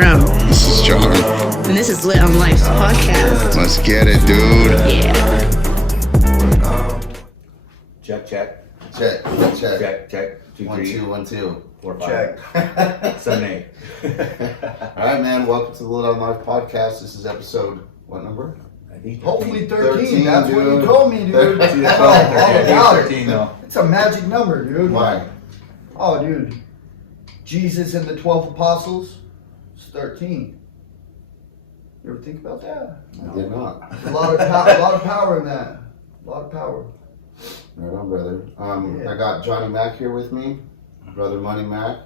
Jerome. This is Johny. And this is Lit on Life's podcast. Let's get it, dude. Yeah. Check. Check. 2, 1, 3, 2, 1, 2. 4, 5. Check. 7, 8. All right, man. Welcome to the Lit on Life podcast. This is episode, what number? I think Hopefully 13, 13. That's what you dude. told me, dude. See, that's all all about it. 13 though. It's a magic number, dude. Why? Oh, dude. Jesus and the 12 apostles, it's 13. You ever think about that? I did not. A lot of power in that. A lot of power. Right on, brother. Yeah. I got Johnny Mac here with me. Brother Money Mac.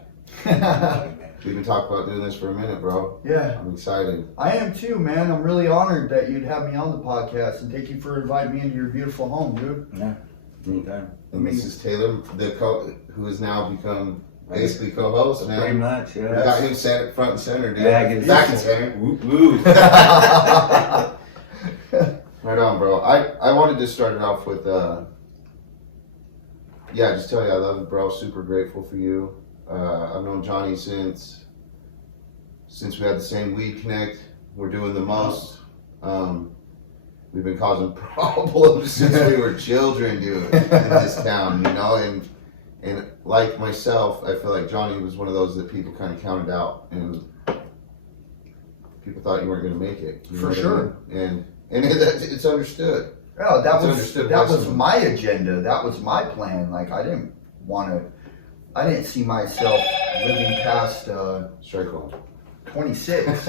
We've been talking about doing this for a minute, bro. Yeah. I'm excited. I am too, man. I'm really honored that you'd have me on the podcast, and thank you for inviting me into your beautiful home, dude. Yeah. Anytime. And this is Taylor, who has now become basically co-host, man. Pretty much, We yeah. got him set front and center, dude. Yeah, get Back and center. Whoop, whoop. Right on, bro. I wanted to start it off with, just tell you I love you, bro. Super grateful for you. I've known Johnny since we had the same weed connect. We're doing the most. We've been causing problems since we were children, dude, in this town, you know. And like myself, I feel like Johnny was one of those that people kind of counted out, and people thought you weren't going to make it. You know For what I sure. mean? And it's understood. Oh, that It's was understood my agenda. That was my plan. Like I didn't see myself living past Strike one. 26.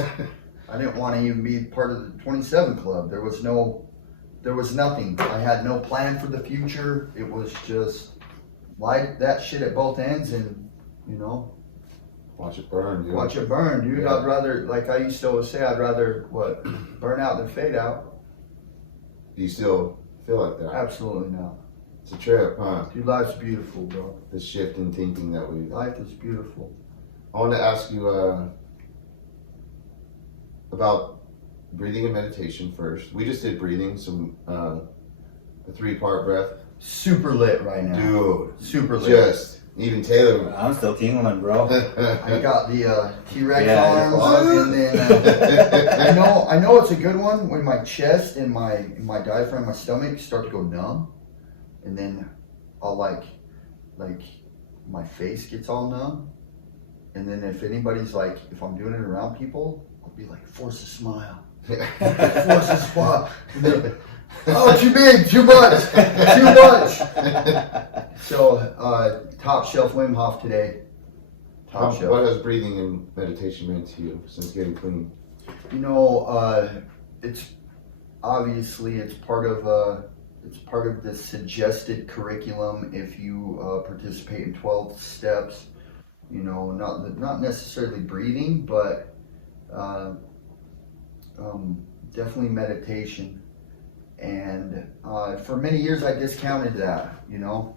I didn't want to even be part of the 27 club. There was nothing. I had no plan for the future. It was just light that shit at both ends, and you know, Watch it burn, dude. watch it burn, dude. Yeah. I'd rather, like I used to always say, I'd rather burn out than fade out. Do you still feel like that? Absolutely not. It's a trip, huh? Dude, life's beautiful, bro. The shift in thinking that we. Life is beautiful. I want to ask you about breathing and meditation first. We just did breathing, a 3-part breath. Super lit right now. Dude, Super lit. just even Taylor. I'm still tingling, bro. I got the T-Rex Yeah. arms, and then I know it's a good one when my chest and my diaphragm, my stomach start to go numb, and then I'll like my face gets all numb, and then if anybody's like, if I'm doing it around people, I'll be like, force a smile, force a smile. Oh, too big, too much. So, top shelf Wim Hof today. Top shelf. What has breathing and meditation meant to you since getting clean? You know, it's obviously it's part of the suggested curriculum if you participate in 12 steps. You know, not necessarily breathing, but definitely meditation. And for many years I discounted that, you know.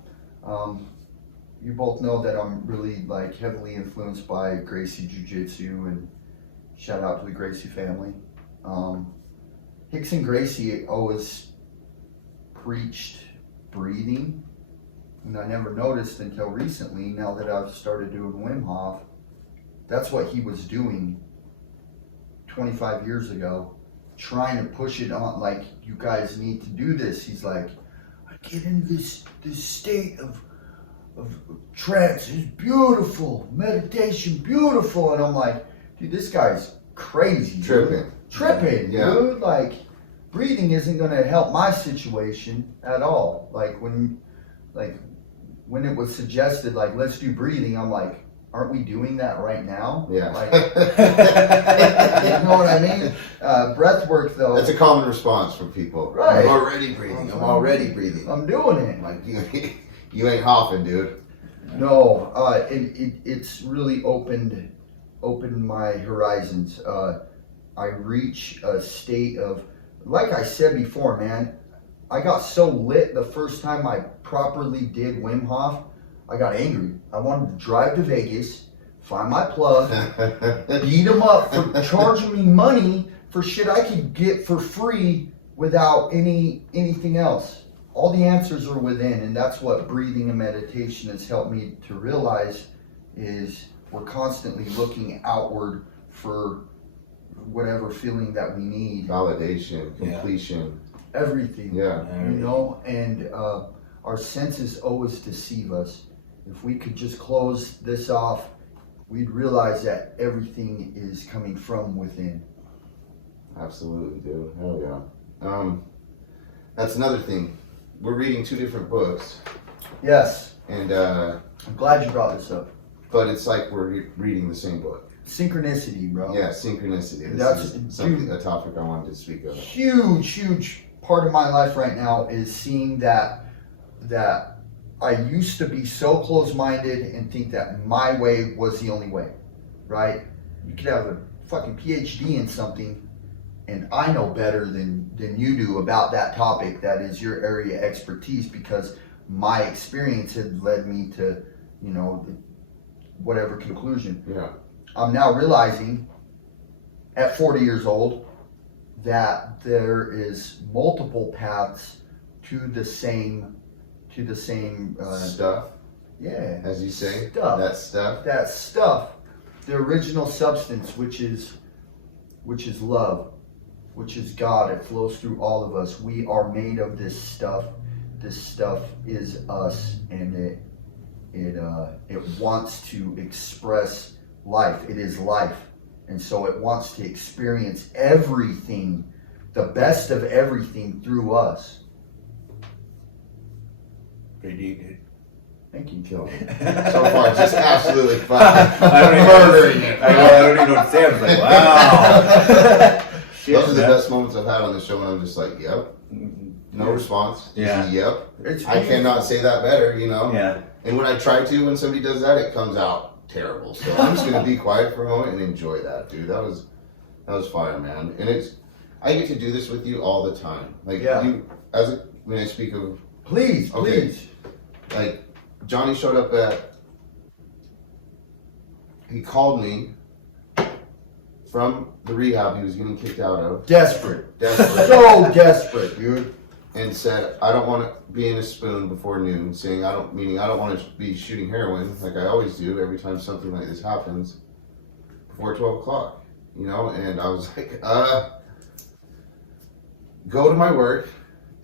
You both know that I'm really like heavily influenced by Gracie Jiu-Jitsu, and shout out to the Gracie family. Hicks and Gracie always preached breathing, and I never noticed until recently, now that I've started doing Wim Hof, that's what he was doing 25 years ago. Trying to push it on, like, you guys need to do this. He's like, I get into this state of trance. It's beautiful. Meditation, beautiful. And I'm like, dude, this guy's crazy. Tripping. Tripping, Yeah. dude. Like, breathing isn't going to help my situation at all. Like, when it was suggested, like, let's do breathing, I'm like, aren't we doing that right now? Yeah. Like, you know what I mean? Breath work, though. That's a common response from people. Right. I'm already breathing. I'm already breathing. I'm doing it. Like, you ain't hopping, dude. No, it's really opened my horizons. I reach a state of, like I said before, man, I got so lit the first time I properly did Wim Hof, I got angry. I wanted to drive to Vegas, find my plug, beat him up for charging me money for shit I could get for free without anything else. All the answers are within, and that's what breathing and meditation has helped me to realize is we're constantly looking outward for whatever feeling that we need. Validation, completion. Everything. Yeah. You know, and our senses always deceive us. If we could just close this off, we'd realize that everything is coming from within. Absolutely, dude. Hell yeah. That's another thing. We're reading 2 different books. Yes. And I'm glad you brought this up. but it's like we're reading the same book. Synchronicity, bro. Yeah, synchronicity. That's a topic I wanted to speak of. Huge part of my life right now is seeing that I used to be so close-minded and think that my way was the only way, right? You could have a fucking PhD in something, and I know better than you do about that topic that is your area of expertise, because my experience had led me to, you know, whatever conclusion. Yeah. I'm now realizing at 40 years old that there is multiple paths to the same Stuff, yeah, as you say. stuff. That stuff. The original substance, which is love, which is God. It flows through all of us. We are made of this stuff. This stuff is us, and it wants to express life. It is life, and so it wants to experience everything, the best of everything, through us. Pretty deep, dude. Thank you. Killing it. So far, just absolutely fucking I don't even murdering it. I don't even know what to say. I was like, wow. Those are the best moments I've had on the show, and I'm just like, yep. No response. Yeah. Just, yep. It's I cannot say that better, you know? Yeah. And when I try to, when somebody does that, it comes out terrible. So I'm just gonna be quiet for a moment and enjoy that, dude. That was fire, man. And I get to do this with you all the time. Like when I speak of Please. like Johnny showed up he called me from the rehab he was getting kicked out of. Desperate. Desperate. So desperate, dude. And said, I don't want to be in a spoon before noon, saying I don't want to be shooting heroin like I always do every time something like this happens before 12 o'clock, you know? And I was like, go to my work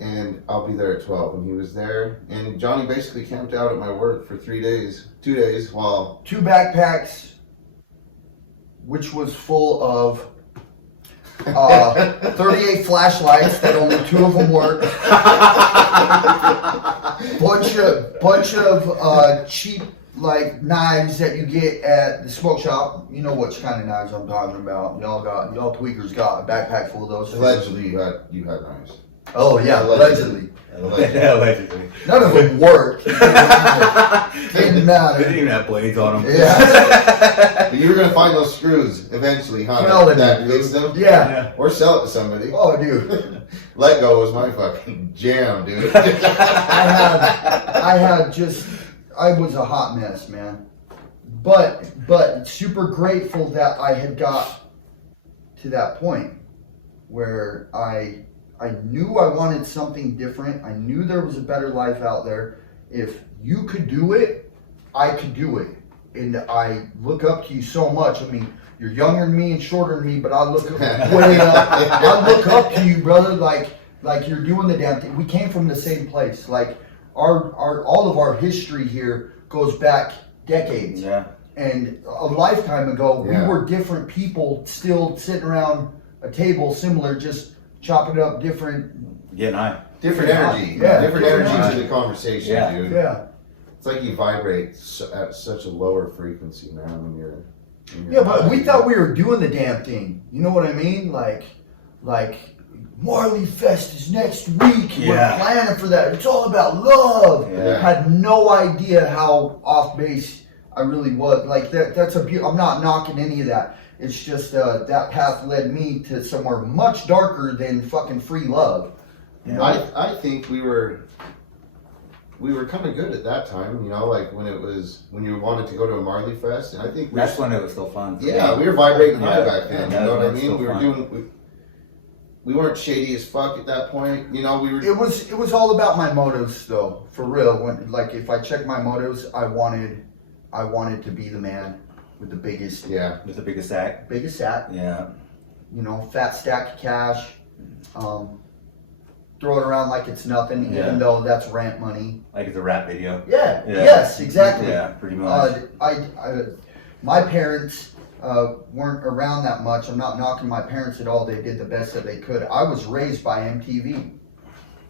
and I'll be there at 12. And he was there, and Johnny basically camped out at my work for 2 days while 2 backpacks, which was full of 38 flashlights that only 2 of them work. bunch of cheap like knives that you get at the smoke shop. You know which kind of knives I'm talking about. Y'all tweakers got a backpack full of those. allegedly you had knives. Oh yeah, allegedly. Allegedly. None of them worked. Didn't They matter. didn't even have blades on them. Yeah. But you were gonna find those screws eventually, huh? Hell, That fix them? Yeah. Or sell it to somebody. Oh, dude. Let go was my fucking jam, dude. I was a hot mess, man. But super grateful that I had got to that point where I knew I wanted something different. I knew there was a better life out there. If you could do it, I could do it. And I look up to you so much. I mean, you're younger than me and shorter than me, but I look way up. I look up to you, brother, like you're doing the damn thing. We came from the same place. Like all of our history here goes back decades. Yeah. And a lifetime ago, we were different people still sitting around a table, similar, just chopping up different. Getting high. Different energy. Yeah. Different energy to the conversation, dude. Yeah. It's like you vibrate at such a lower frequency, man, when you're Yeah, but we thought we were doing the damn thing. You know what I mean? Like Marley Fest is next week. Yeah. We're planning for that. It's all about love. Yeah. Had no idea how off base I really was. Like that's I'm not knocking any of that. It's just that path led me to somewhere much darker than fucking free love. You know? I think we were kind of good at that time, you know, like when you wanted to go to a Marley Fest, and I think That's when it was still fun. Yeah, we were vibrating high back then. Yeah, You know what I that's mean? still We weren't shady as fuck at that point. You know, we were. It was all about my motives, though. For real, if I check my motives, I wanted to be the man. with the biggest With the biggest sack. sack. Yeah. You know, fat stack of cash. Throw it around like it's nothing, even though that's rent money. Like it's a rap video. Yeah. Yes, exactly. Yeah, pretty much. My parents weren't around that much. I'm not knocking my parents at all. They did the best that they could. I was raised by MTV.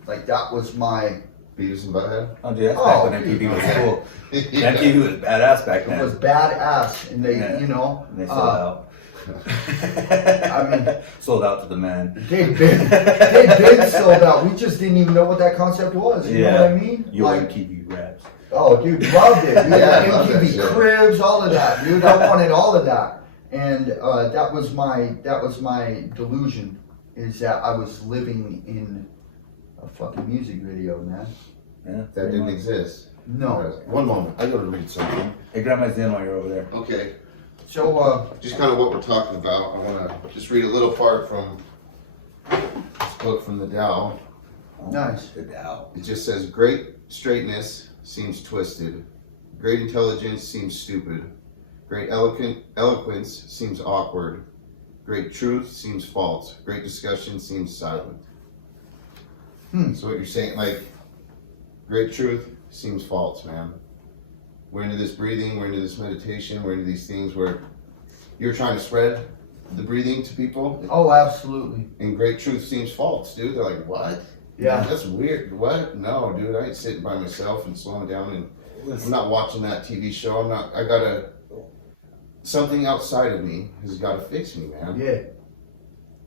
Like that was my. Beavis and Butthead? Oh, dude, that's back when MTV was cool. MTV was badass back then. It was badass, and they, you know. And they sold out. I mean, sold out to the man. They've been sold out. We just didn't even know what that concept was. You know what I mean? Your like, MTV raps. Oh, dude, loved it. Dude. Yeah, I love that MTV shit. Cribs, all of that, dude. I wanted all of that, and that was my delusion, is that I was living in a fucking music video, man. Yeah, That didn't exist. No. One moment, I gotta read something. Hey, grab my Zen while you're over there. Okay. So, Just kind of what we're talking about. I want to just read a little part from this book from the Tao. nice. The Tao. It just says, great straightness seems twisted. Great intelligence seems stupid. Great eloquence seems awkward. Great truth seems false. Great discussion seems silent. So what you're saying, like, great truth seems false, man. We're into this breathing, we're into this meditation, we're into these things where you're trying to spread the breathing to people. Oh, absolutely. And great truth seems false, dude. They're like, what? Yeah. That's weird. What? No, dude, I ain't sitting by myself and slowing down, and I'm not watching that TV show. Something outside of me has got to fix me, man. Yeah.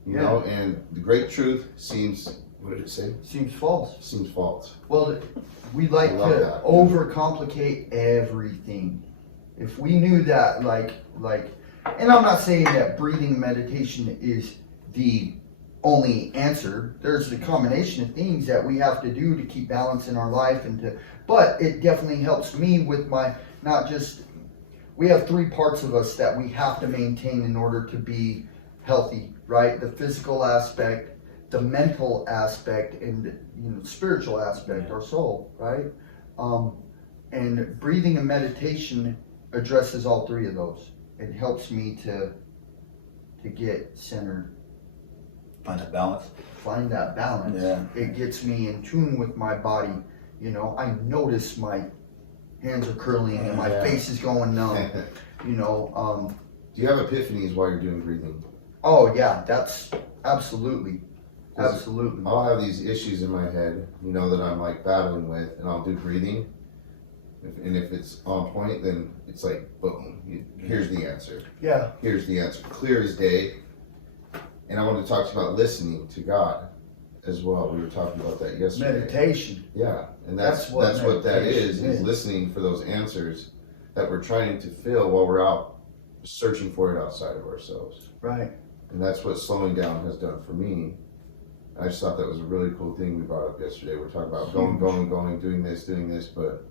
You know, and the great truth seems, what did it say? Seems false. Seems false. Well, we like I love to that. overcomplicate everything. If we knew that, like, and I'm not saying that breathing meditation is the only answer. There's a combination of things that we have to do to keep balance in our life, but it definitely helps me with my, not just, we have three parts of us that we have to maintain in order to be healthy, right? The physical aspect, the mental aspect, and spiritual aspect, our soul, right? And breathing and meditation addresses all three of those. It helps me to get centered, Find that balance. find that balance. Yeah. It gets me in tune with my body. I notice my hands are curling and my face is going numb. Do you have epiphanies while you're doing breathing? Oh yeah, that's absolutely. Absolutely. I'll have these issues in my head, that I'm like battling with, and I'll do breathing. And if it's on point, then it's like, boom, here's the answer. Yeah. Here's the answer, clear as day. And I want to talk to you about listening to God as well. We were talking about that yesterday. Meditation. Yeah, and that's what that is listening for those answers that we're trying to fill while we're out searching for it outside of ourselves. Right. And that's what slowing down has done for me. I just thought that was a really cool thing we brought up yesterday. We're talking about going, doing this, but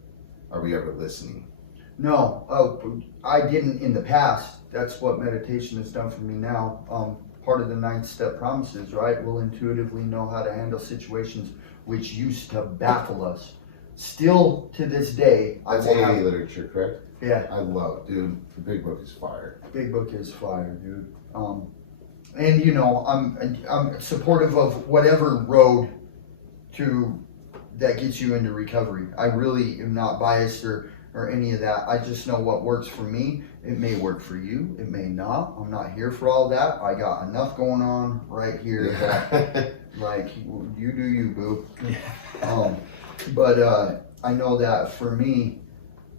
are we ever listening? No, I didn't in the past. That's what meditation has done for me now. Part of the 9th step promises, right? We'll intuitively know how to handle situations which used to baffle us. Still to this day, That's AA literature, correct? Yeah. I love it, dude. The big book is fire. Big book is fire, dude. And I'm supportive of whatever road that gets you into recovery. I really am not biased or any of that. I just know what works for me. It may work for you. It may not. I'm not here for all that. I got enough going on right here that, like, you do you, boo. But I know that for me,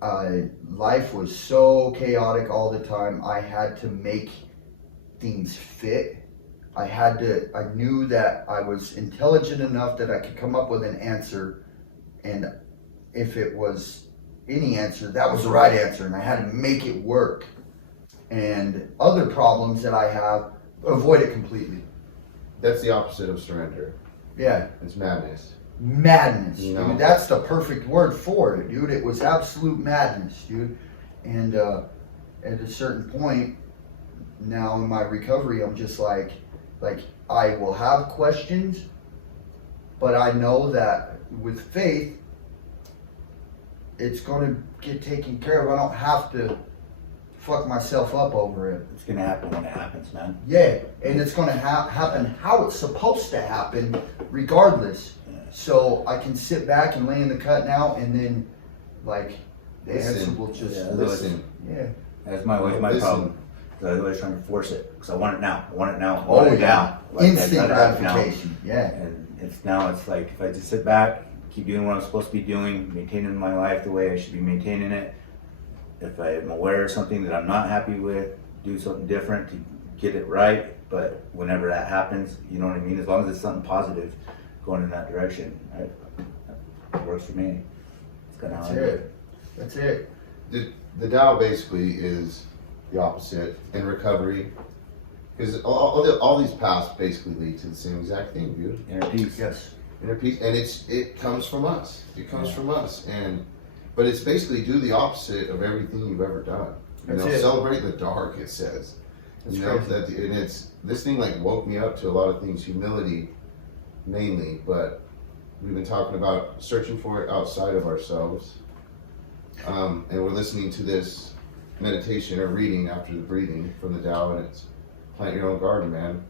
life was so chaotic all the time. I had to make things fit. I knew that I was intelligent enough that I could come up with an answer, and if it was any answer, that was the right answer, and I had to make it work. And other problems that I have, avoid it completely. That's the opposite of surrender. Yeah. It's madness. Madness, dude. That's the perfect word for it, dude. It was absolute madness, dude. And at a certain point, now in my recovery, I'm just like I will have questions, but I know that with faith, it's going to get taken care of. I don't have to fuck myself up over it. It's gonna happen when it happens, man. Yeah, and it's gonna happen how it's supposed to happen, regardless. So I can sit back and lay in the cut now, and then, like, the answer will just listen. Yeah. That's my Listen. problem. So I'm always trying to force it because I want it now. I want it now. I Oh want it yeah, now. Like, instant I gotta have it now. gratification. Yeah. And it's like if I just sit back, keep doing what I'm supposed to be doing, maintaining my life the way I should be maintaining it. If I'm aware of something that I'm not happy with, do something different to get it right. But whenever that happens, you know what I mean? As long as it's something positive going in that direction, right? It works for me. It's kind of how I do it. That's it. The Tao basically is the opposite in recovery, because all these paths basically lead to the same exact thing, dude. Inner peace. Yes. Inner peace, and it comes from us. It comes from us, but it's basically do the opposite of everything you've ever done. That's it. Celebrate the dark. It says, That's crazy. And it's this thing like woke me up to a lot of things. Humility, mainly, but we've been talking about searching for it outside of ourselves. And we're listening to this meditation or reading after the breathing from the Tao, and it's plant your own garden, man.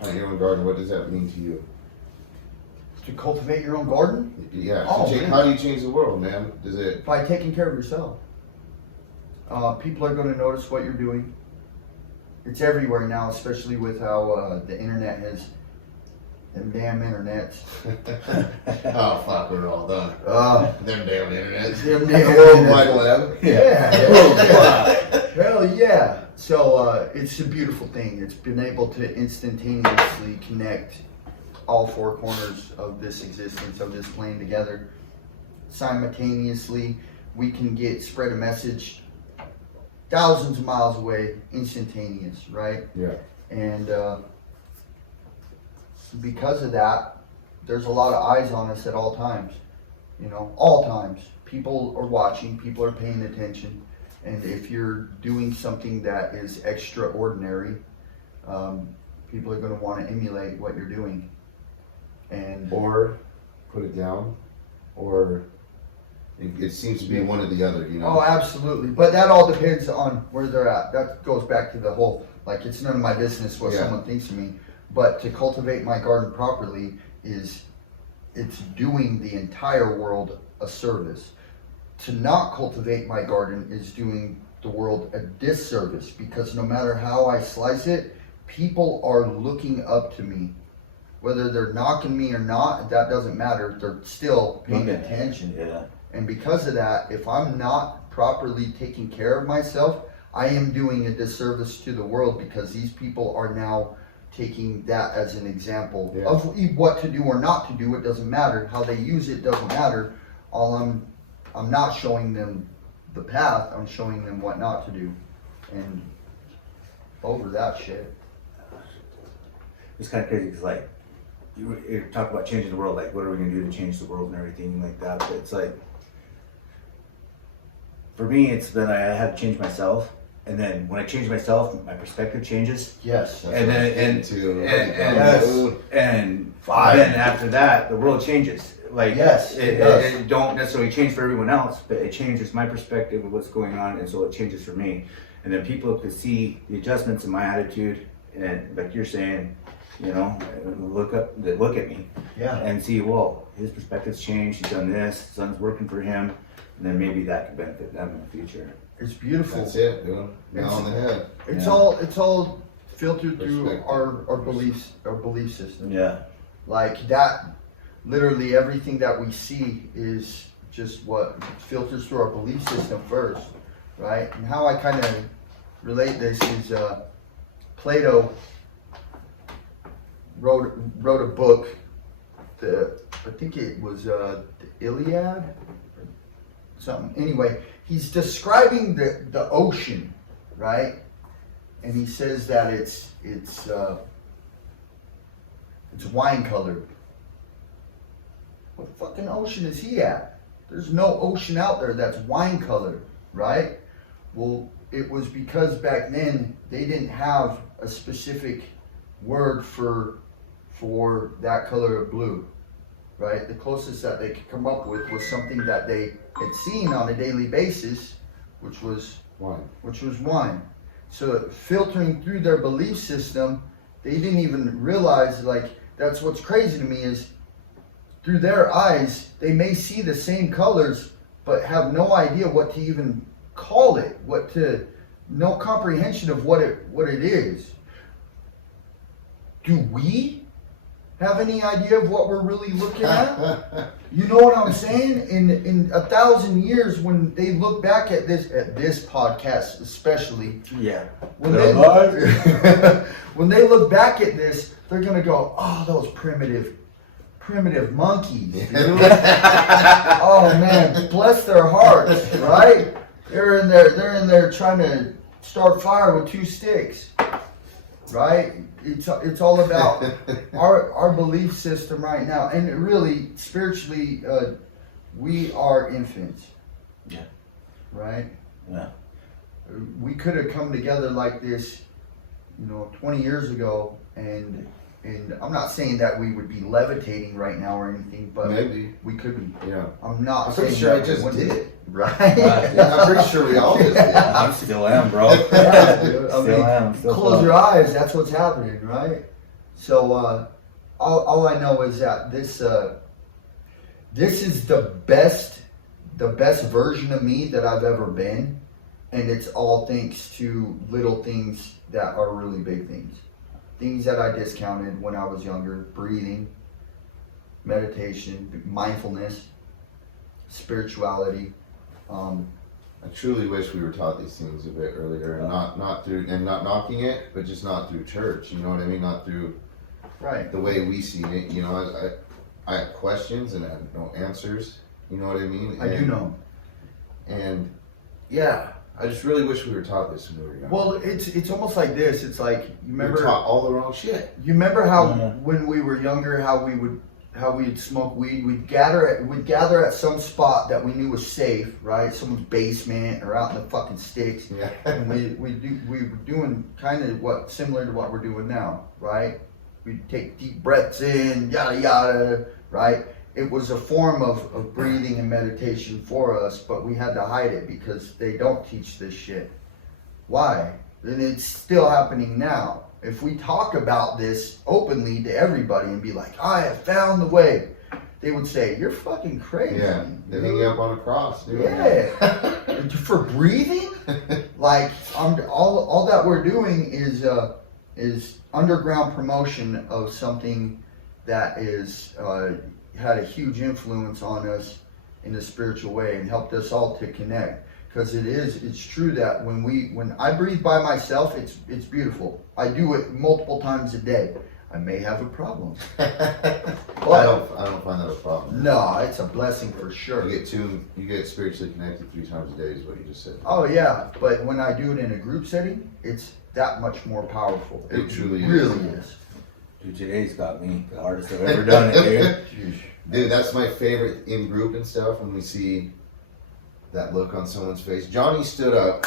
Plant your own garden. What does that mean to you? To cultivate your own garden? Yeah. Oh, man. How do you change the world, man? Does it? By taking care of yourself. People are going to notice what you're doing. It's everywhere now, especially with how the internet has, them damn internets. Oh fuck, we're all done. Them damn internets. Them The damn World internets. Wide Web. Yeah. Hell yeah. So it's a beautiful thing. It's been able to instantaneously connect all four corners of this existence, of this plane together. Simultaneously, we can spread a message thousands of miles away, instantaneous, right? Yeah. And because of that, there's a lot of eyes on us at all times. All times. People are watching, people are paying attention. And if you're doing something that is extraordinary, people are going to want to emulate what you're doing. Or put it down, or it seems to be one or the other, Oh, absolutely. But that all depends on where they're at. That goes back to the whole, like, it's none of my business what someone thinks of me. But to cultivate my garden properly it's doing the entire world a service. To not cultivate my garden is doing the world a disservice, because no matter how I slice it, people are looking up to me. Whether they're knocking me or not, that doesn't matter. They're still paying attention. Yeah. And because of that, if I'm not properly taking care of myself, I am doing a disservice to the world, because these people are now taking that as an example of what to do or not to do. It doesn't matter. How they use it doesn't matter. I'm not showing them the path. I'm showing them what not to do. And over that shit. It's kind of crazy because, like, you talk about changing the world, like, what are we going to do to change the world and everything like that. But it's like, for me, it's been I had to change myself. And then when I change myself, my perspective changes. Yes. That's And what then I'm into. and then after that, the world changes. Like, Yes, it does. it don't necessarily change for everyone else, but it changes my perspective of what's going on, and so it changes for me. And then people could see the adjustments in my attitude, and like you're saying, look at me, and see, well, his perspective's changed. He's done this. Something's working for him, and then maybe that could benefit them in the future. It's beautiful. That's it, dude. Nail on the head. It's all filtered through our belief system. Yeah. Like that, literally everything that we see is just what filters through our belief system first, right? And how I kind of relate this is Plato wrote a book. I think it was the Iliad or something. Anyway, he's describing the ocean, right? And he says that it's wine colored. What fucking ocean is he at? There's no ocean out there that's wine colored, right? Well, it was because back then they didn't have a specific word for that color of blue, right? The closest that they could come up with was something that they had seen on a daily basis, which was Wine. which was wine. So filtering through their belief system, they didn't even realize, like, that's what's crazy to me is through their eyes, they may see the same colors, but have no idea what to even call it, no comprehension of what it is. Do we have any idea of what we're really looking at? You know what I'm saying? In 1,000 years, when they look back at this podcast especially, Yeah. when they look back at this, they're gonna go, "Oh, those primitive monkeys, dude." Oh man, bless their hearts, right? They're in there trying to start fire with 2 sticks, right? It's all about our belief system right now, and really spiritually, we are infants. Yeah. Right. Yeah. We could have come together like this, 20 years ago, and I'm not saying that we would be levitating right now or anything, but maybe we could be. Yeah. I'm not. I'm pretty saying sure I that just we wouldn't. did. Right. Yeah, I'm pretty sure we all just did. I still am, bro. Yeah, dude. Still am. Still Close am. your eyes. That's what's happening, right? So all I know is that this is the best version of me that I've ever been, and it's all thanks to little things that are really big things. Things that I discounted when I was younger: breathing, meditation, mindfulness, spirituality. I truly wish we were taught these things a bit earlier, and not through, and not knocking it, but just not through church. You know what I mean? Not through Right. the way we see it. I have questions and I have no answers. You know what I mean? I do know. And yeah, I just really wish we were taught this when we were young. Well, it's almost like this. It's like, you we remember were taught all the wrong shit. You remember how Mhm. when we were younger, how we'd smoke weed? We'd gather at some spot that we knew was safe, right? Someone's basement or out in the fucking sticks. Yeah. And we were doing kind of similar to what we're doing now, right? We'd take deep breaths in, yada yada, right? It was a form of breathing and meditation for us, but we had to hide it because they don't teach this shit. Why? Then it's still happening now. If we talk about this openly to everybody and be like, "I have found the way," they would say, "You're fucking crazy." Yeah. They hang you up on a cross, dude. Yeah. For breathing? Like, all that we're doing is underground promotion of something that is had a huge influence on us in a spiritual way and helped us all to connect. Because it's true that when I breathe by myself, it's beautiful. I do it multiple times a day. I may have a problem. I don't find that a problem. No, it's a blessing for sure. You get spiritually connected 3 times a day is what you just said. Oh yeah, but when I do it in a group setting, it's that much more powerful. It truly really is. is. Dude, today's got me the hardest I've ever done it, dude. Dude, that's my favorite in group and stuff, when we see that look on someone's face. Johny stood up.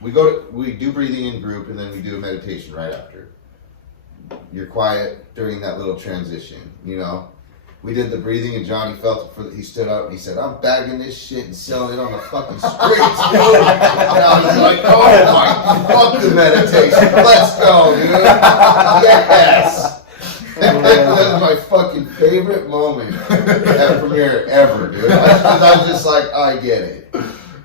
We do breathing in group, and then we do a meditation right after. You're quiet during that little transition, We did the breathing, and Johny he stood up and he said, "I'm bagging this shit and selling it on the fucking streets, dude." And I was like, "Oh my, fuck the meditation. Let's go, dude." Yes. That was my fucking favorite moment at premiere ever, dude. I was just like, I get it.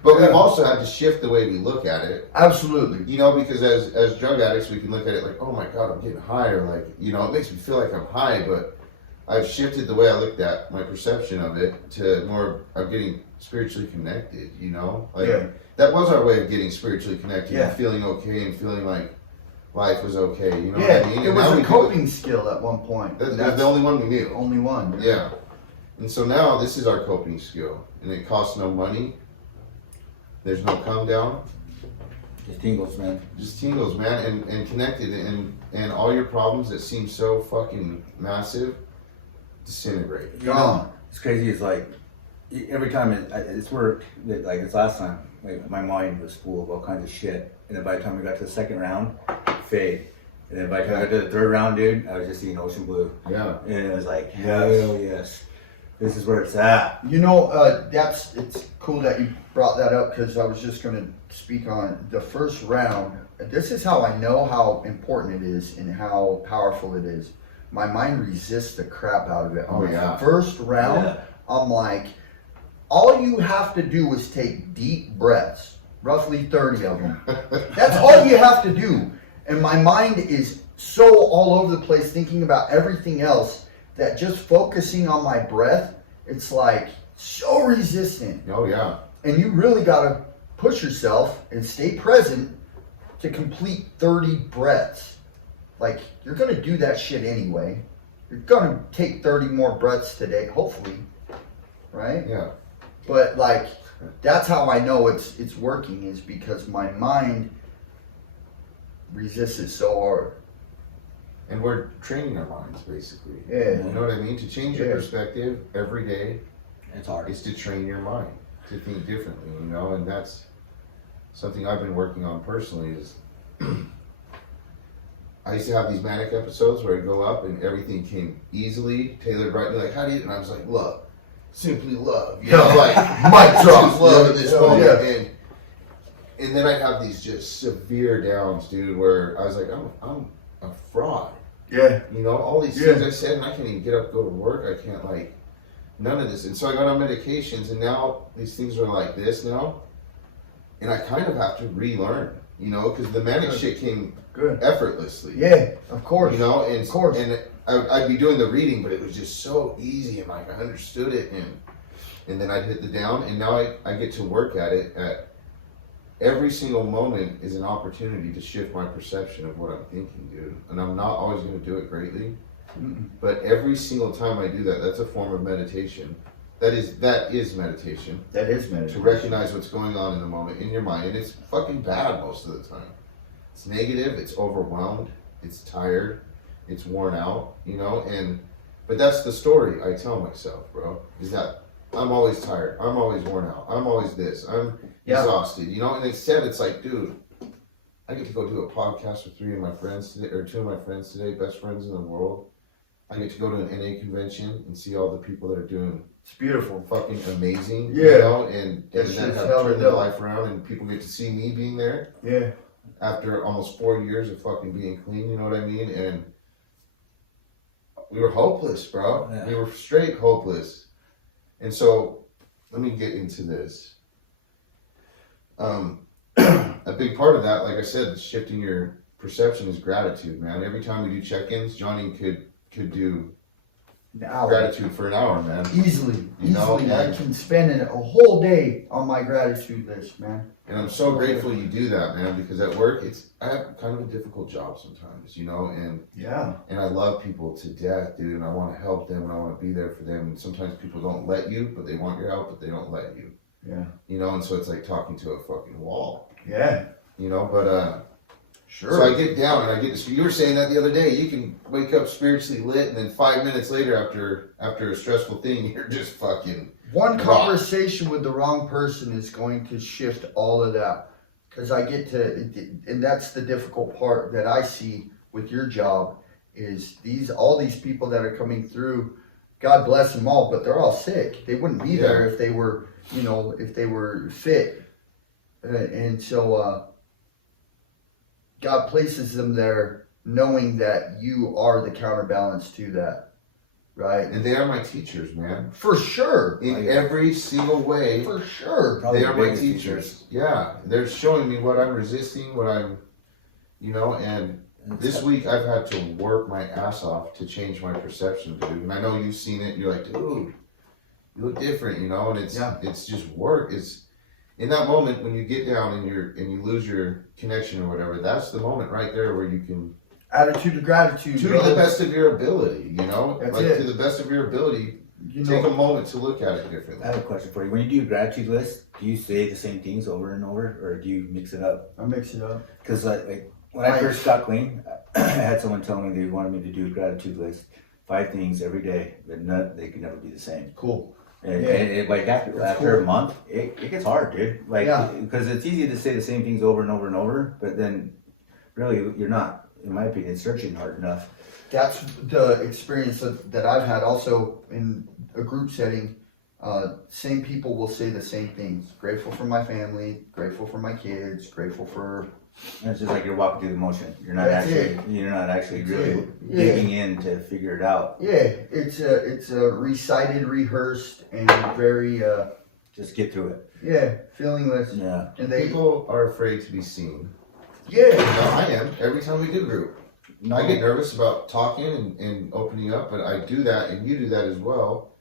But we've also had to shift the way we look at it. Absolutely. Because as drug addicts, we can look at it like, "Oh my God, I'm getting high," or like, it makes me feel like I'm high, but I've shifted the way I looked at my perception of it to more of getting spiritually connected, That was our way of getting spiritually connected and feeling okay and feeling like life was okay, what I mean? It was a coping skill at one point. That's the only one we knew. Only one. Yeah. And so now this is our coping skill, and it costs no money. There's no come down. Just tingles, man. Just tingles, man, and connected, and all your problems that seem so fucking massive disintegrate. Gone. It's crazy. It's like every time it's worked. Like this last time, my mind was full of all kinds of shit, and then by the time we got to the second round, fade. And then by the time I got to the third round, dude, I was just seeing ocean blue. Yeah. And it was like, hell yes. This is where it's at. You know, it's cool that you brought that up because I was just going to speak on the first round. This is how I know how important it is and how powerful it is. My mind resists the crap out of it. On the first round, I'm like, all you have to do is take deep breaths, roughly 30 of them. That's all you have to do. And my mind is so all over the place thinking about everything else that just focusing on my breath, it's like so resistant. Oh yeah. And you really got to push yourself and stay present to complete 30 breaths. Like, you're going to do that shit anyway. You're going to take 30 more breaths today, hopefully. Right? Yeah. But like, that's how I know it's working, is because my mind resists it so hard. And we're training our minds, basically. Yeah. You know what I mean? To change your perspective every day, It's hard. is to train your mind to think differently, you know? And that's something I've been working on personally is I used to have these manic episodes where I'd go up and everything came easily, tailored right, and like, how do you, and I was like, love, simply love, you know, like, mic drop, love in this moment. Yeah. And then I'd have these just severe downs, dude, where I was like, I'm a fraud. Yeah. You know, all these things I said, and I can't even get up, go to work. I can't, like, none of this. And so I got on medications, and now these things are like this now. And I kind of have to relearn, you know, because the manic shit came effortlessly. Yeah, of course. You know, and of course. And I'd be doing the reading, but it was just so easy, and like I understood it, and then I'd hit the down, and now I get to work at it. At every single moment is an opportunity to shift my perception of what I'm thinking, dude. And I'm not always going to do it greatly, but every single time I do that, that's a form of meditation. That is meditation. That is meditation. To recognize what's going on in the moment in your mind, and it's fucking bad most of the time. It's negative. It's overwhelmed. It's tired. It's worn out. You know, but that's the story I tell myself, bro. Is that I'm always tired. I'm always worn out. I'm always this. I'm exhausted. You know, and instead it's like, dude, I get to go do a podcast with 3 of my friends today, or 2 of my friends today, best friends in the world. I get to go to an NA convention and see all the people that are doing. It's beautiful. Fucking amazing. Yeah. You know, and then shit's have turned their life around, and people get to see me being there. Yeah. After almost 4 years of fucking being clean, you know what I mean? And we were hopeless, bro. Yeah. We were straight hopeless. And so, let me get into this. A big part of that, like I said, shifting your perception is gratitude, man. Every time we do check-ins, Johny could do gratitude for an hour, man. Easily. know, I can spend a whole day on my gratitude list, man. And I'm so grateful you do that, man, because at work, I have kind of a difficult job sometimes, you know, and I love people to death, dude, and I want to help them, and I want to be there for them, and sometimes people don't let you, but they want your help, but they don't let you. Yeah. You know, and so it's like talking to a fucking wall. Yeah. You know, but, sure. So I get down, and I get to, you were saying that the other day, you can wake up spiritually lit, and then 5 minutes later, after a stressful thing, you're just fucking... One conversation with the wrong person is going to shift all of that. Because I get to, and that's the difficult part that I see with your job, is all these people that are coming through, God bless them all, but they're all sick. They wouldn't be there if they were, if they were fit. And so God places them there knowing that you are the counterbalance to that. Right. And they are my teachers, man. For sure. In every single way. For sure. They are my teachers. Yeah. They're showing me what I'm resisting, what I'm, and this week I've had to work my ass off to change my perception, dude. And I know you've seen it. You're like, dude, you look different, and it's just work. It's in that moment when you get down and you lose your connection or whatever, that's the moment right there where you can attitude of gratitude. To the best of your ability, That's it. To the best of your ability, take a moment to look at it differently. I have a question for you. When you do your gratitude list, do you say the same things over and over, or do you mix it up? I mix it up. Because when I first got clean, I had someone tell me they wanted me to do a gratitude list, 5 things every day, but they could never be the same. Cool. And after a month, it gets hard, dude. Because it's easy to say the same things over and over and over, but then really you're not. in my opinion, searching hard enough. That's the experience that I've had also in a group setting. Same people will say the same things. Grateful for my family, grateful for my kids, grateful for. And it's just like you're walking through the motion. You're not That's actually That's really it. digging in to figure it out. Yeah, it's a recited, rehearsed, and very Just get through it. feelingless. Yeah. And People are afraid to be seen. yeah, No, I am. Every time we do group. I get nervous about talking and opening up, but I do that, and you do that as well.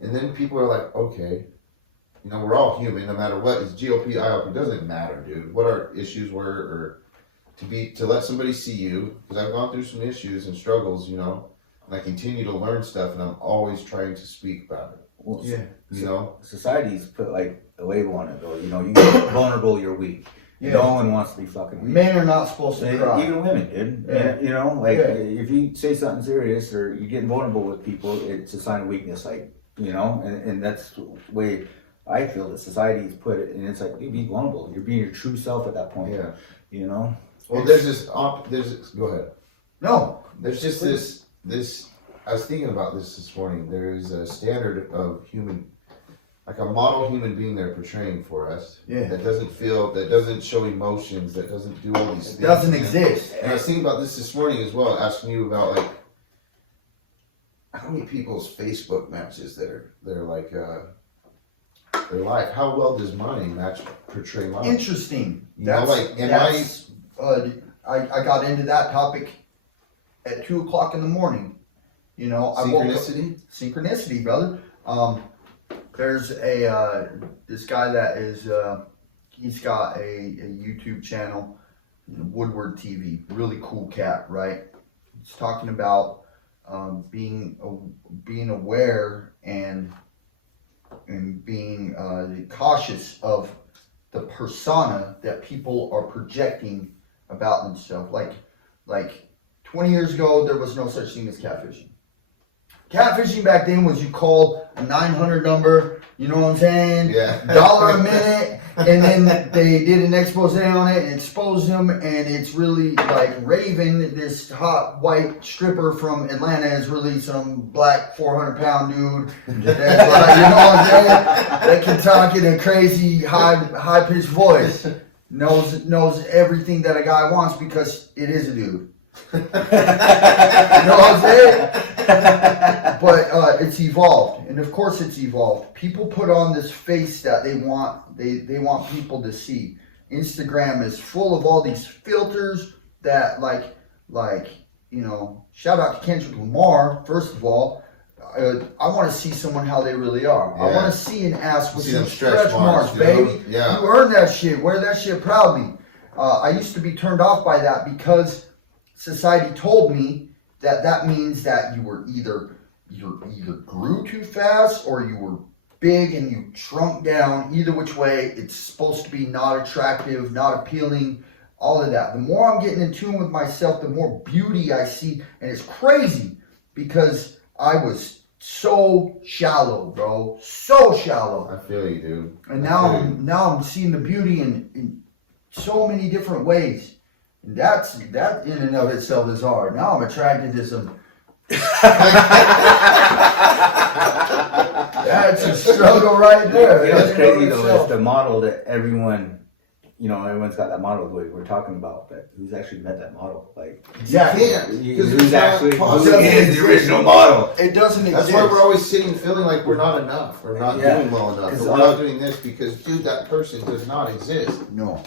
And then people are like, okay, you know, we're all human, no matter what. It's GOP, IOP, doesn't matter, dude. What our issues were, or to let somebody see you, because I've gone through some issues and struggles, you know, and I continue to learn stuff, and I'm always trying to speak about it. Well, yeah, You know, society's put like a label on it though. You know, you're vulnerable, you're weak. yeah. No one wants to be fucking weak. Men are not supposed to cry. Even women, dude. Yeah. You know, like Yeah. if you say something serious or you're getting vulnerable with people, it's a sign of weakness. Like, you know, and that's the way I feel that society's put it. And it's like, you be vulnerable. You're being your true self at that point. yeah. You know. Well, go ahead. No, There's just this. I was thinking about this morning. There is a standard of human, like a model human being they're portraying for us. Yeah. That doesn't show emotions, that doesn't do all these things. it doesn't man. exist. And I was thinking about this morning as well, asking you about like how many people's Facebook matches they're like their life. How well does mine portray mine? Interesting. You know, like, I got into that topic at 2:00 in the morning. You know, I woke up. Synchronicity, brother. There's this guy that is he's got a YouTube channel, Woodward TV. Really cool cat, right? He's talking about being aware and being cautious of the persona that people are projecting about themselves. Like 20 years ago, there was no such thing as catfishing. Catfishing back then was you call a 900 number, you know what I'm saying? Yeah. $1 a minute, and then they did an expose on it and exposed them, and it's really like Raven, this hot white stripper from Atlanta, is really some black 400-pound dude that's like, you know what I'm saying? That can talk in a crazy high-pitched voice. Knows everything that a guy wants because it is a dude. You know what I'm saying? But it's evolved, and of course it's evolved. People put on this face that they want people to see. Instagram is full of all these filters that like you know. Shout out to Kendrick Lamar. First of all, I want to see someone how they really are. Yeah. I want to see an ass with See some them stretch marks, baby. Yeah. You earn that shit. Wear that shit proudly. I used to be turned off by that because society told me that means that you either grew too fast or you were big and you shrunk down. Either which way, it's supposed to be not attractive, not appealing, all of that. The more I'm getting in tune with myself, the more beauty I see. And it's crazy because I was so shallow, bro. So shallow. I feel you, dude. And now I'm seeing the beauty in so many different ways. And that in and of itself is hard. Now I'm attracted to some. That's a struggle right there. You know what's crazy though Itself. is the model that everyone's got that model the way we're talking about, but who's actually met that model? Like, Exactly. Because who's actually who possible. is the original model? It doesn't That's exist. why we're always sitting feeling like we're not enough. We're not doing well enough. We're not doing this because, dude, that person does not exist. No.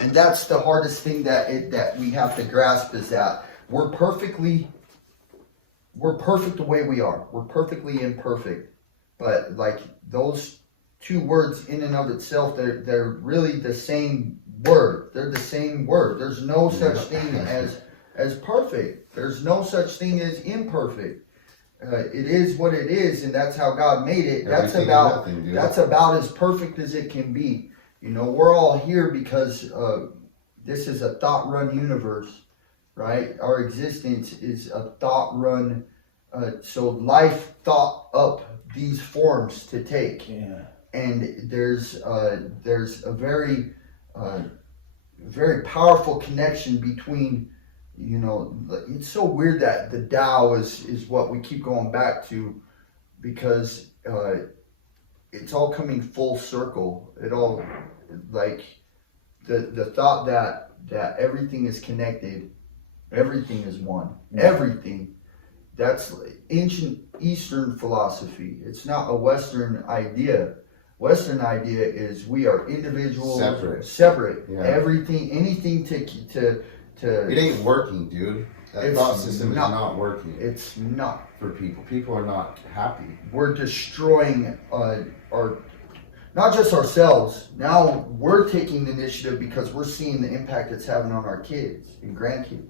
And that's the hardest thing that we have to grasp is that we're perfect the way we are. We're perfectly imperfect. But like those two words in and of itself, they're really the same word. They're the same word. There's no such thing as perfect. There's no such thing as imperfect. It is what it is, and that's how God made it. That's about as perfect as it can be. You know, we're all here because this is a thought-run universe, right? Our existence is a thought-run. So life thought up these forms to take. Yeah. And there's a very, very powerful connection between you know, it's so weird that the Tao is what we keep going back to, because it's all coming full circle. It all, like, the thought that everything is connected, everything is one, everything. That's ancient Eastern philosophy. It's not a Western idea. Western idea is we are individuals, separate. Yeah. Everything, anything to It ain't working, dude. That thought system is not working. It's not for people. People are not happy. We're destroying our, not just ourselves. Now we're taking the initiative because we're seeing the impact it's having on our kids and grandkids.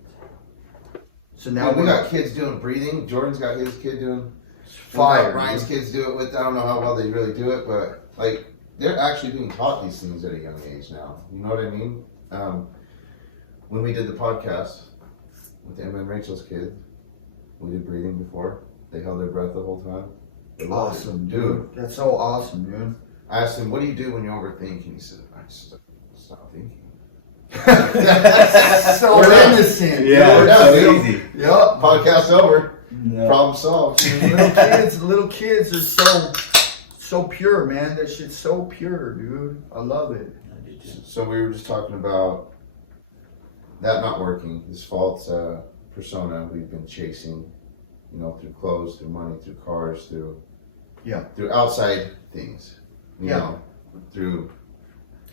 So now we got kids doing breathing. Jordan's got his kid doing fire. Ryan's kids do it with. I don't know how well they really do it, but like they're actually being taught these things at a young age now. You know what I mean? When we did the podcast with Emma and Rachel's kid, we did breathing before. They held their breath the whole time. Awesome, dude. That's so awesome, dude. I asked him, "What do you do when you overthink?" And he said, "I just stop thinking." So innocent. Yeah, that's so easy. Yep. Podcast over. No. Problem solved. Little kids are so pure, man. That shit's so pure, dude. I love it. So we were just talking about that not working, this false persona we've been chasing, you know, through clothes, through money, through cars, through outside things, you know, through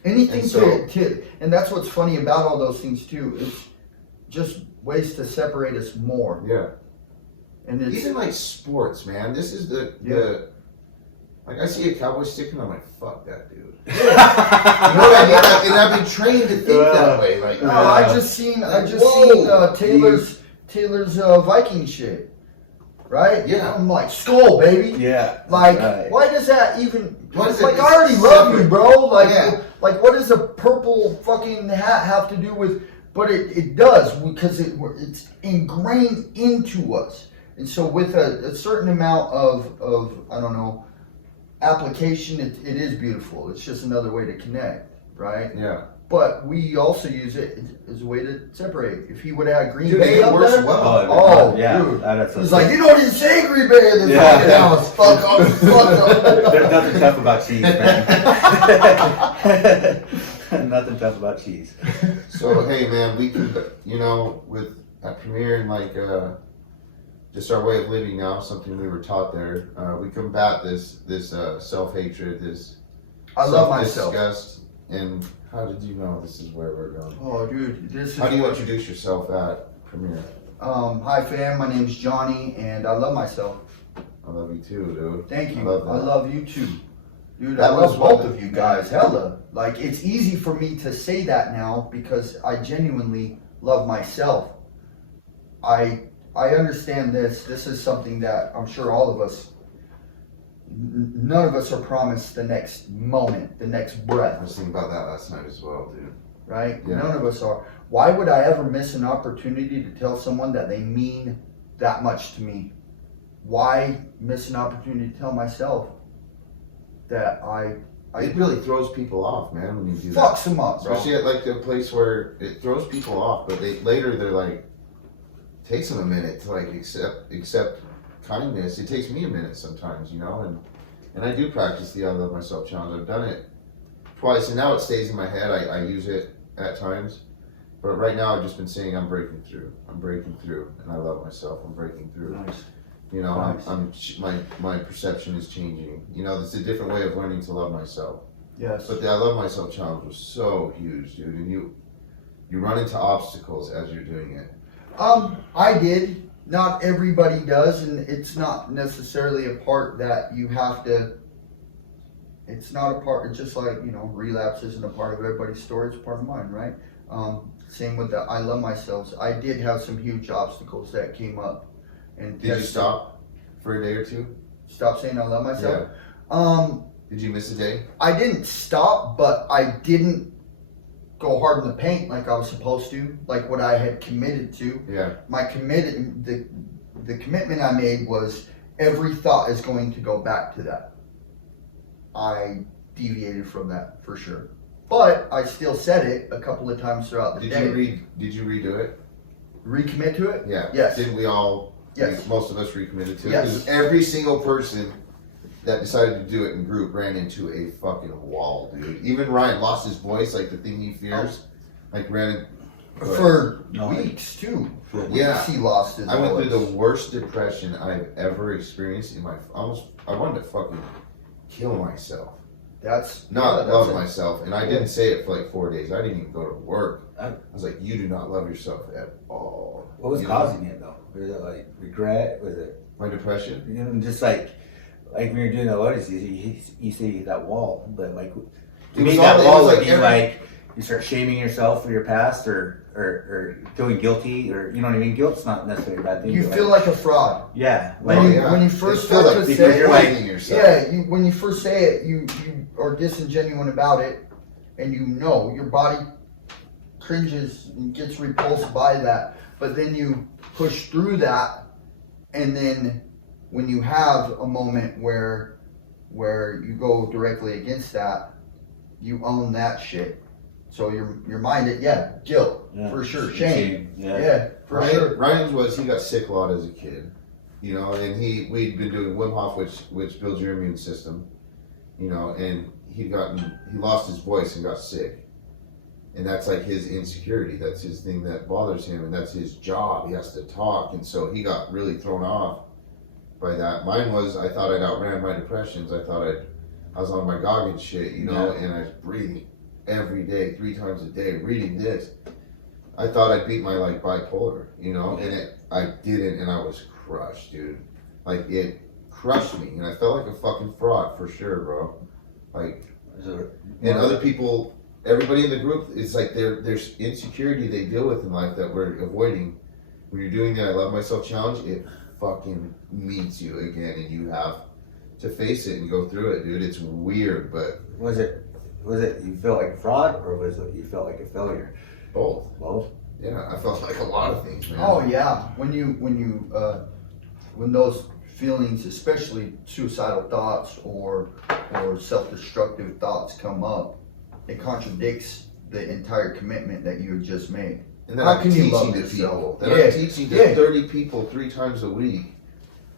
anything to and that's what's funny about all those things too. It's just ways to separate us more. Yeah. And it's, even like sports, man. This is the like I see a cowboy stick and I'm like, fuck that dude. You know what I mean? And I've been trained to think that way. Like, I just seen Taylor's Viking shit, right? Yeah. I'm like, skull, baby. Yeah. Like, right. why does that even? What is like, it? I already love you, bro. Like, like, what does a purple fucking hat have to do with? But it does, because it's ingrained into us. And so with a certain amount of I don't know, application, it is beautiful. It's just another way to connect, right? Yeah. But we also use it as a way to separate. If he would have had Green Dude, Bay it up works there, well. dude. He's like, you don't even say Green Bay in this fucking house. Fuck off, fuck off. There's nothing tough about cheese, man. Nothing tough about cheese. So hey, man, we can, you know, with at Premier and like just our way of living now, something we were taught there. We combat this self-hatred, this I love myself. disgust. And how did you know this is where we're going? Oh, dude, this is. How do you introduce yourself at Premier? Hi, fam. My name's Johny, and I love myself. I love you too, dude. Thank you. I love you too, dude. That I love was both of you guys. Hella. Like, it's easy for me to say that now because I genuinely love myself. I understand this. This is something that I'm sure all of us, none of us are promised the next moment, the next breath. I was thinking about that last night as well, dude. Right? Yeah. None of us are. Why would I ever miss an opportunity to tell someone that they mean that much to me? Why miss an opportunity to tell myself that It really throws people off, man, when you do that. Fucks them up, bro. Especially at like the place where it throws people off, but later they're like, takes them a minute to like accept kindness. It takes me a minute sometimes, you know, and I do practice the I Love Myself challenge. I've done it twice, and now it stays in my head. I use it at times, but right now I've just been saying I'm breaking through, and I love myself. I'm breaking through. Nice. You know, Nice. my perception is changing. You know, it's a different way of learning to love myself. Yes. But the I Love Myself challenge was so huge, dude, and you run into obstacles as you're doing it. I did. Not everybody does, and it's not necessarily a part that you have to. It's not a part. It's just like, you know, relapse isn't a part of everybody's story. It's a part of mine, right? Same with the I Love Myself. I did have some huge obstacles that came up. And Did you stop for a day or two? Stop saying I love myself? Yeah. Did you miss a day? I didn't stop, but I didn't go hard in the paint like I was supposed to, like what I had committed to. Yeah. The commitment I made was every thought is going to go back to that. I deviated from that for sure, but I still said it a couple of times throughout the day. Did you redo it? Recommit to it? Yeah. Yes. Didn't we all? Yes. Most of us recommitted to it. Yes. 'Cause every single person that decided to do it in group ran into a fucking wall, dude. Even Ryan lost his voice, like the thing he fears. Like ran For weeks too. For Yeah. weeks he lost his I went voice. through the worst depression I've ever experienced in my. I wanted to fucking kill myself. That's Not yeah, love that's myself, and I didn't say it for like 4 days. I didn't even go to work. I was like, "You do not love yourself at all." What was You causing it though? Was it like regret? Was it my depression? just like when you're doing the lotus, you see that wall, but like It you was mean all- that it wall was like like you start shaming yourself for your past or feeling guilty or you know what I mean? Guilt's not necessarily a bad thing. You but, feel like a fraud. yeah, When like, you when you first You feel start like to because say you're it, like- yourself. when you first say it, you are disingenuine about it, and you know your body cringes and gets repulsed by that. But then you push through that, and then when you have a moment where you go directly against that, you own that shit. So your mind, guilt for sure, shame, for sure. Ryan's was he got sick a lot as a kid, you know, and we'd been doing Wim Hof, which builds your immune system, you know, and he lost his voice and got sick, and that's like his insecurity. That's his thing that bothers him, and that's his job. He has to talk, and so he got really thrown off by that. Mine was I thought I'd outran my depressions. I thought I was on my Goggins shit, you know, and I was breathing every day, 3 times a day, reading this. I thought I'd beat my like bipolar, you know, and I didn't, and I was crushed, dude. Like it crushed me, and I felt like a fucking fraud for sure, bro. Like, and other people, everybody in the group, it's like there's insecurity they deal with in life that we're avoiding. When you're doing the I Love Myself challenge, it fucking meets you again, and you have to face it and go through it, dude. It's weird, but was it you felt like fraud or was it you felt like a failure? both. Both. Yeah, I felt like a lot of things, man. Oh yeah, when those feelings, especially suicidal thoughts or self-destructive thoughts come up, it contradicts the entire commitment that you had just made. And then How I'm can you teaching love to yourself? people. Then Yeah. I'm teaching to 30 people 3 times a week.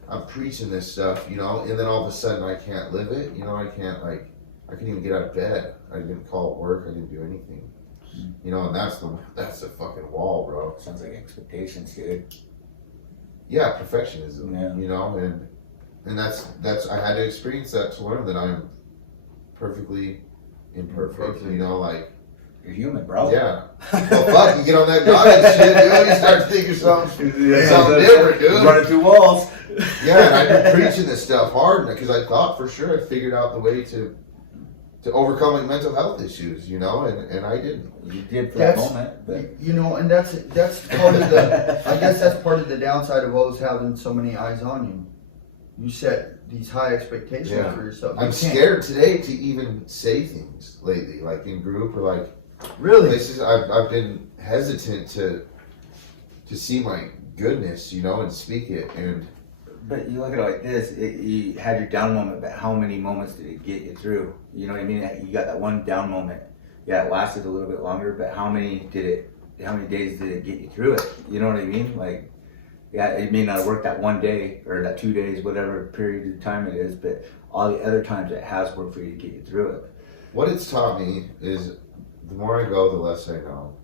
I'm preaching this stuff, you know, and then all of a sudden I can't live it. You know, I can't even get out of bed. I didn't call it work. I didn't do anything. You know, and that's the fucking wall, bro. Sounds like expectations, dude. Yeah, perfectionism. Yeah. You know, and that's I had to experience that to learn that I'm perfectly imperfect. You know, like You're human, bro. yeah. Well, fuck, you get on that Goggins shit, dude. You start thinking something different, dude. Running through walls. Yeah, and I've been preaching this stuff hard because I thought for sure I'd figured out the way to overcoming mental health issues, you know, and I didn't. You did for a moment, but You know, and that's part of the. I guess that's part of the downside of always having so many eyes on you. You set these high expectations Yeah. for yourself. I'm scared today to even say things lately, like in group or like Really? places. I've been hesitant to see my goodness, you know, and speak it. And But you look at it like this, you had your down moment, but how many moments did it get you through? You know what I mean? You got that one down moment. Yeah, it lasted a little bit longer, but how many days did it get you through it? You know what I mean? Like, yeah, it may not have worked that one day or that 2 days, whatever period of time it is, but all the other times it has worked for you to get you through it. what it's taught me is the more I go, the less I know.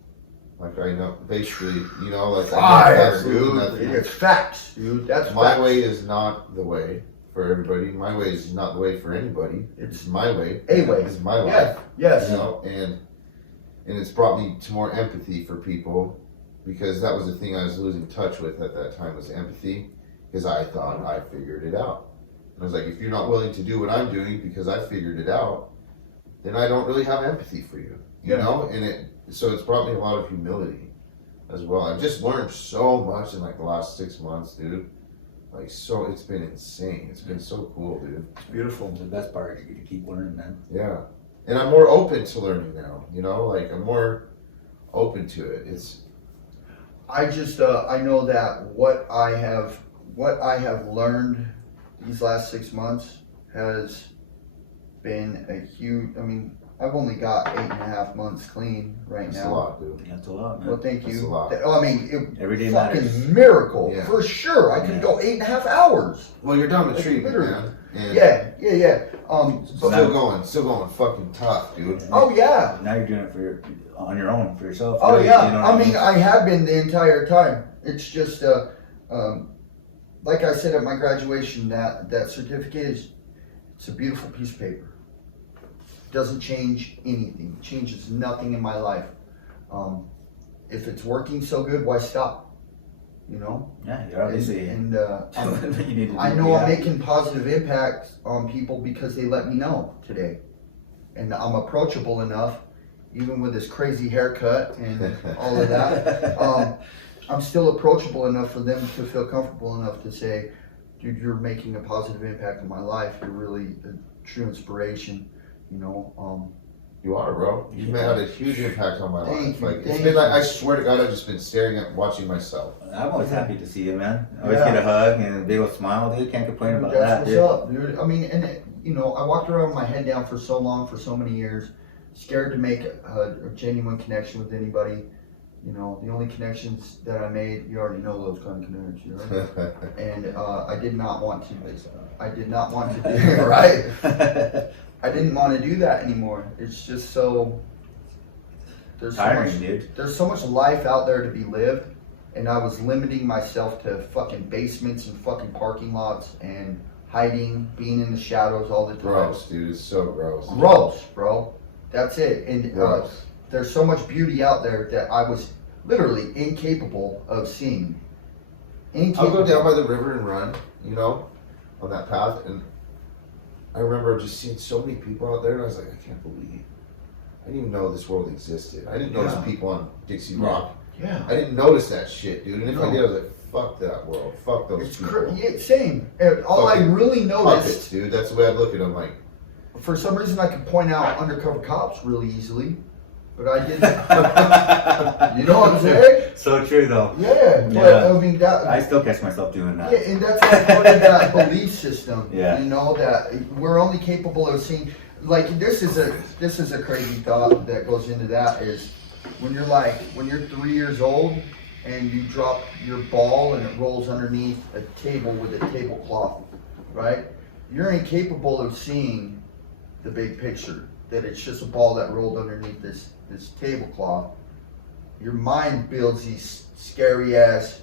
Like I know, basically, you know, like I know absolutely nothing. It's facts, dude. That's My facts. way is not the way for everybody. My way is not the way for anybody. It's my way. A way. It's my life. Yes. Yes. You know, and it's brought me to more empathy for people because that was the thing I was losing touch with at that time was empathy because I thought I figured it out. And I was like, if you're not willing to do what I'm doing because I figured it out, then I don't really have empathy for you. You know, and so it's brought me a lot of humility as well. I've just learned so much in like the last 6 months, dude. Like so, it's been insane. It's been so cool, dude. It's beautiful. The best part is you get to keep learning, man. Yeah, and I'm more open to learning now. You know, like I'm more open to it. It's I just I know that what I have learned these last 6 months has been a huge. I mean, I've only got 8.5 months clean right That's now. a lot, dude. That's a lot, man. Well, thank you. That's a lot. I mean, Every day fucking matters. miracle Yeah. for sure. I could Yeah. go 8.5 hours. Well, you're down the Like, treatment, literally. man. And Yeah. still going fucking tough, dude. Oh yeah. Now you're doing it on your own, for yourself. Oh really, yeah. you know what I mean, I have been the entire time. It's just, like I said at my graduation, that certificate it's a beautiful piece of paper. Doesn't change anything. Changes nothing in my life. If it's working so good, why stop? You know. Yeah, you're obviously. And you need to I do know I'm that. making positive impacts on people because they let me know today. And I'm approachable enough, even with this crazy haircut and all of that. I'm still approachable enough for them to feel comfortable enough to say, dude, you're making a positive impact in my life. You're really a true inspiration, you know. You are, bro. You've had a huge impact on my life. Thank you, Like it's thank been like you. I swear to God, I've just been staring at, watching myself. I'm always happy to see you, man. I always Yeah. get a hug and a big old smile, dude. Can't complain about That's that, what's dude. up, dude. I mean, and you know, I walked around with my head down for so long, for so many years, scared to make a genuine connection with anybody. You know, the only connections that I made, you already know those kind of connections, right? And I did not want to. I did not want to do right. I didn't want to do that anymore. It's just so. There's so Tiring, much. dude. There's so much life out there to be lived, and I was limiting myself to fucking basements and fucking parking lots and hiding, being in the shadows all the time. Gross, dude. It's so gross. Gross, bro. That's it. And Gross. there's so much beauty out there that I was literally incapable of seeing. I'll go down by the river and run, you know, on that path, and I remember just seeing so many people out there, and I was like, I can't believe. I didn't even know this world existed. I didn't notice Yeah. people on Dixie Rock. Yeah. I didn't notice that shit, dude. And if I No. did, I was like, fuck that world. Fuck those It's people. yeah, same. And all I Fucking really noticed, Puppets, dude. That's the way I'd look at them. Like, for some reason, I could point out undercover cops really easily, but I didn't. You know what I'm saying? So true, though. Yeah, but Yeah. I mean that. I still catch myself doing that. Yeah, and that's like part of that belief system. Yeah. You know that we're only capable of seeing. Like this is a crazy thought that goes into that is when you're 3 years old and you drop your ball and it rolls underneath a table with a tablecloth, right? You're incapable of seeing the big picture, that it's just a ball that rolled underneath this tablecloth. Your mind builds these scary ass,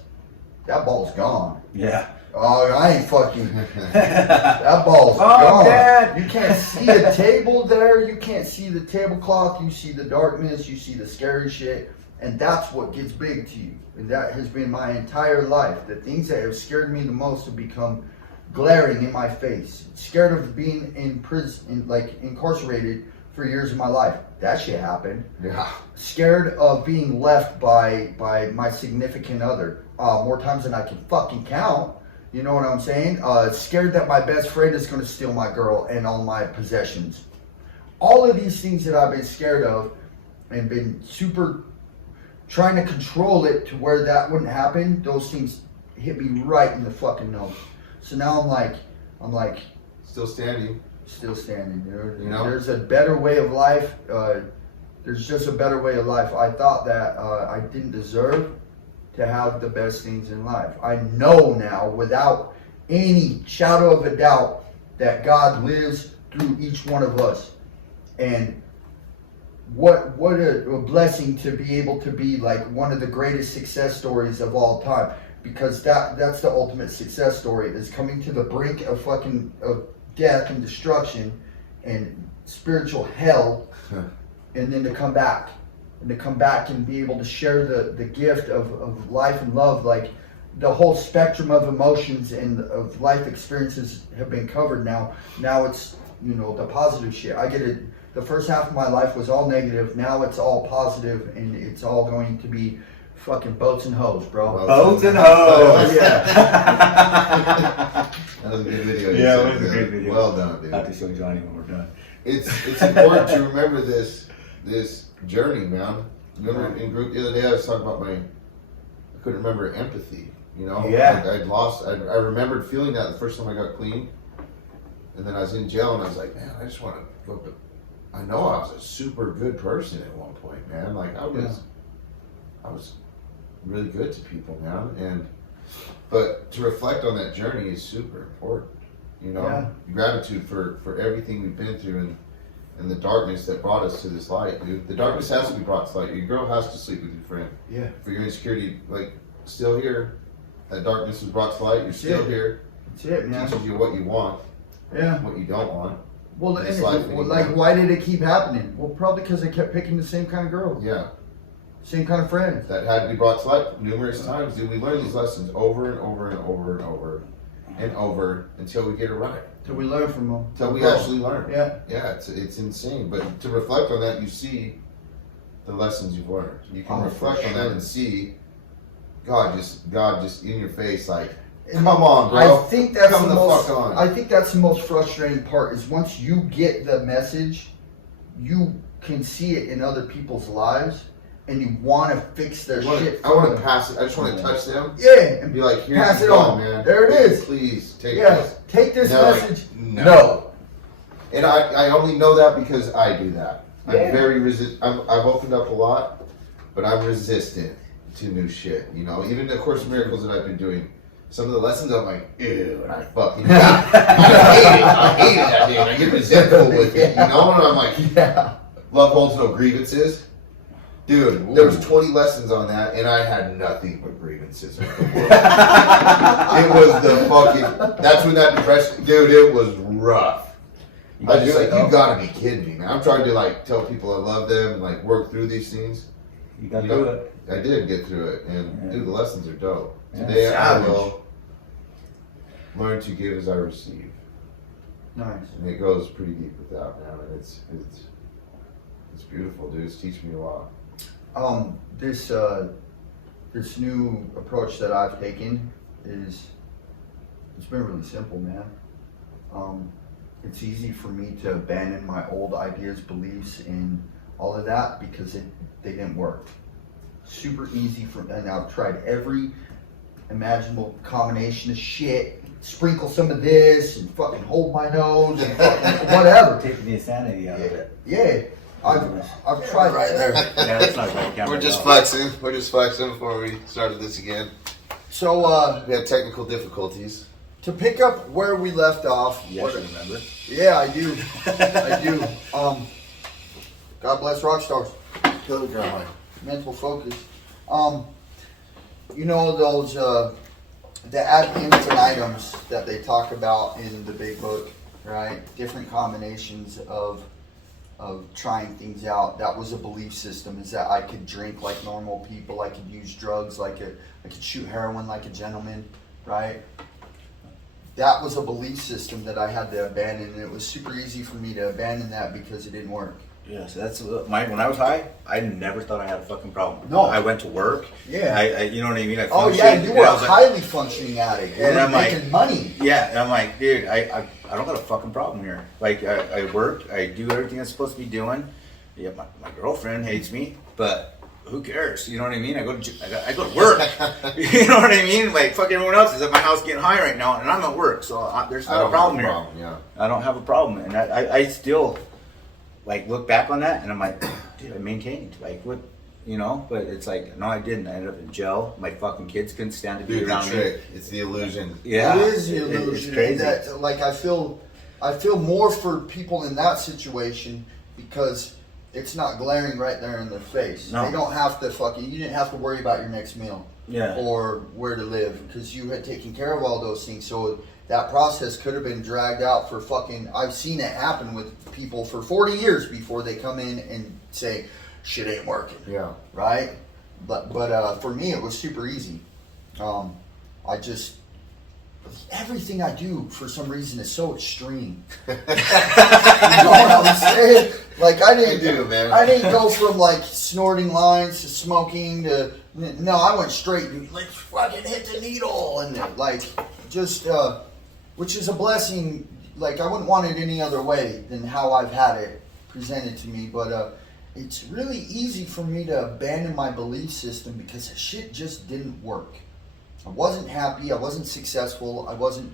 that ball's gone. Yeah. Oh, I ain't fucking, that ball's gone. Dad. You can't see a table there, you can't see the tablecloth, you see the darkness, you see the scary shit, and that's what gets big to you. And that has been my entire life. The things that have scared me the most have become glaring in my face. Scared of being in prison, like incarcerated for years of my life. That shit happened. yeah. Scared of being left by my significant other. More times than I can fucking count. You know what I'm saying? Scared that my best friend is going to steal my girl and all my possessions. All of these things that I've been scared of and been super trying to control it to where that wouldn't happen, those things hit me right in the fucking nose. So now I'm like Still standing. still standing, dude. You know? There's a better way of life. There's just a better way of life. I thought that I didn't deserve to have the best things in life. I know now, without any shadow of a doubt, that God lives through each one of us. And what a blessing to be able to be like one of the greatest success stories of all time. Because that's the ultimate success story, is coming to the brink of fucking of death and destruction and spiritual hell, and then to come back. And to come back and be able to share the gift of life and love. Like the whole spectrum of emotions and of life experiences have been covered now. Now it's, you know, the positive shit. I get it. The first half of my life was all negative. Now it's all positive, and it's all going to be fucking boats and hoes, bro. Boats and hoes. Yeah. That was a good video. you Yeah, said, it was a dude. great video. Well done, dude. I have to show Johnny when we're done. It's important to remember this journey, man. Remember in group the other day I was talking about I couldn't remember empathy, you know? Yeah. Like I remembered feeling that the first time I got clean. And then I was in jail and I was like, man, I just want to go up to I know I was a super good person at one point, man. Like I was really good to people, man. But to reflect on that journey is super important. You know, gratitude for everything we've been through and the darkness that brought us to this light, dude. The darkness has to be brought to light. Your girl has to sleep with your friend. Yeah. For your insecurity, like, still here. That darkness was brought to light. You're still here. That's it, man. Teaches you what you want. Yeah. What you don't want. Well, like, why did it keep happening? Well, probably because I kept picking the same kind of girls. Yeah. Same kind of friends. That had to be brought to light numerous times, dude. We learn these lessons over and over and over and over and over until we get it right. Till we learn from them. Until we actually learn. Yeah. Yeah, it's insane. But to reflect on that, you see the lessons you've learned. You can reflect on that and see God just in your face, like, come on, bro. I think that's come the most. fuck on. I think that's the most frustrating part. Is once you get the message, you can see it in other people's lives, and you want to fix their shit. I want to pass it. I just want to touch them. Yeah, And be like, here's pass it God, on, man. There it is. Please take Yeah, this. take this And they're message. like, no. And I only know that because I do that. I'm very I've opened up a lot, but I'm resistant to new shit. You know, even the Course of Miracles that I've been doing, some of the lessons I'm like, ew, and I fucking hate it. I hate it that day. And I get resentful with it. You know, and I'm like, love holds no grievances. Dude, there was 20 lessons on that, and I had nothing but grievances. It was the fucking. That's when that depression, dude. It was rough. I was just like, you gotta be kidding me, man. I'm trying to like tell people I love them and like work through these things. You gotta do it. I did get through it, and dude, the lessons are dope. Yeah. Today I will learn to give as I receive. Nice. And it goes pretty deep with that, man. And it's beautiful, dude. It's teaching me a lot. This new approach that I've taken it's been really simple, man. It's easy for me to abandon my old ideas, beliefs, and all of that because they didn't work. Super easy and I've tried every imaginable combination of shit. Sprinkle some of this and fucking hold my nose and fucking whatever. Taking the insanity out of it. Yeah. I've tried right there. Yeah, that's not right. We're just flexing. We're just flexing before we started this again. So we had technical difficulties. To pick up where we left off. You actually remember? Yeah, I do. I do. God bless rock stars. Killer drama. Mental focus. You know those the ad infinitions that they talk about in the big book, right? Different combinations of trying things out. That was a belief system, is that I could drink like normal people, I could use drugs I could shoot heroin like a gentleman, right? That was a belief system that I had to abandon, and it was super easy for me to abandon that because it didn't work. Yeah, so that's when I was high, I never thought I had a fucking problem. No. I went to work. Yeah. I you know what I mean? I Oh yeah, you were a highly functioning addict. And I'm like, making money. Yeah, and I'm like, dude, I don't got a fucking problem here. Like, I work, I do everything I'm supposed to be doing. Yeah, my girlfriend hates me, but who cares? You know what I mean? I go to work. You know what I mean? Like, fuck everyone else is at my house getting high right now, and I'm at work, so there's no problem here. Yeah. I don't have a problem, and I still like look back on that, and I'm like, dude, I maintained. Like, what? You know, but it's like, no, I didn't. I ended up in jail. My fucking kids couldn't stand to be Dude, around the me. trick. It's the illusion. Yeah, it is the illusion. It's crazy. That, like, I feel more for people in that situation because it's not glaring right there in their face. No. They don't have to you didn't have to worry about your next meal. Yeah. Or where to live because you had taken care of all those things. So that process could have been dragged out for I've seen it happen with people for 40 years before they come in and say, shit ain't working. Yeah. Right? But for me, it was super easy. Everything I do for some reason is so extreme. You know what I'm saying? Like I didn't go from like snorting lines to smoking to I went straight and let's fucking hit the needle and like just which is a blessing. Like I wouldn't want it any other way than how I've had it presented to me. But it's really easy for me to abandon my belief system because the shit just didn't work. I wasn't happy. I wasn't successful. I wasn't,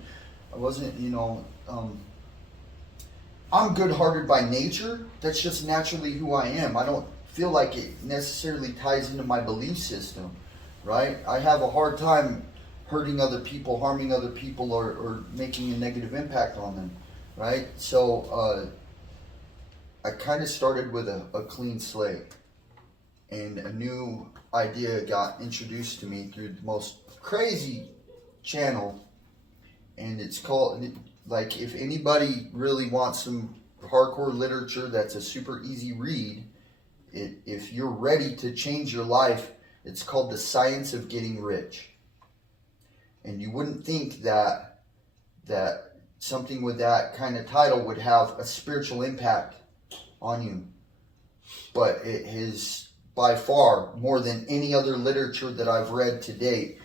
I'm good-hearted by nature. That's just naturally who I am. I don't feel like it necessarily ties into my belief system, right? I have a hard time hurting other people, harming other people, or making a negative impact on them, right? So I kind of started with a clean slate, and a new idea got introduced to me through the most crazy channel, and it's called, like, if anybody really wants some hardcore literature that's a super easy read, if you're ready to change your life, it's called The Science of Getting Rich. And you wouldn't think that something with that kind of title would have a spiritual impact on you, but it has, by far, more than any other literature that I've read to date,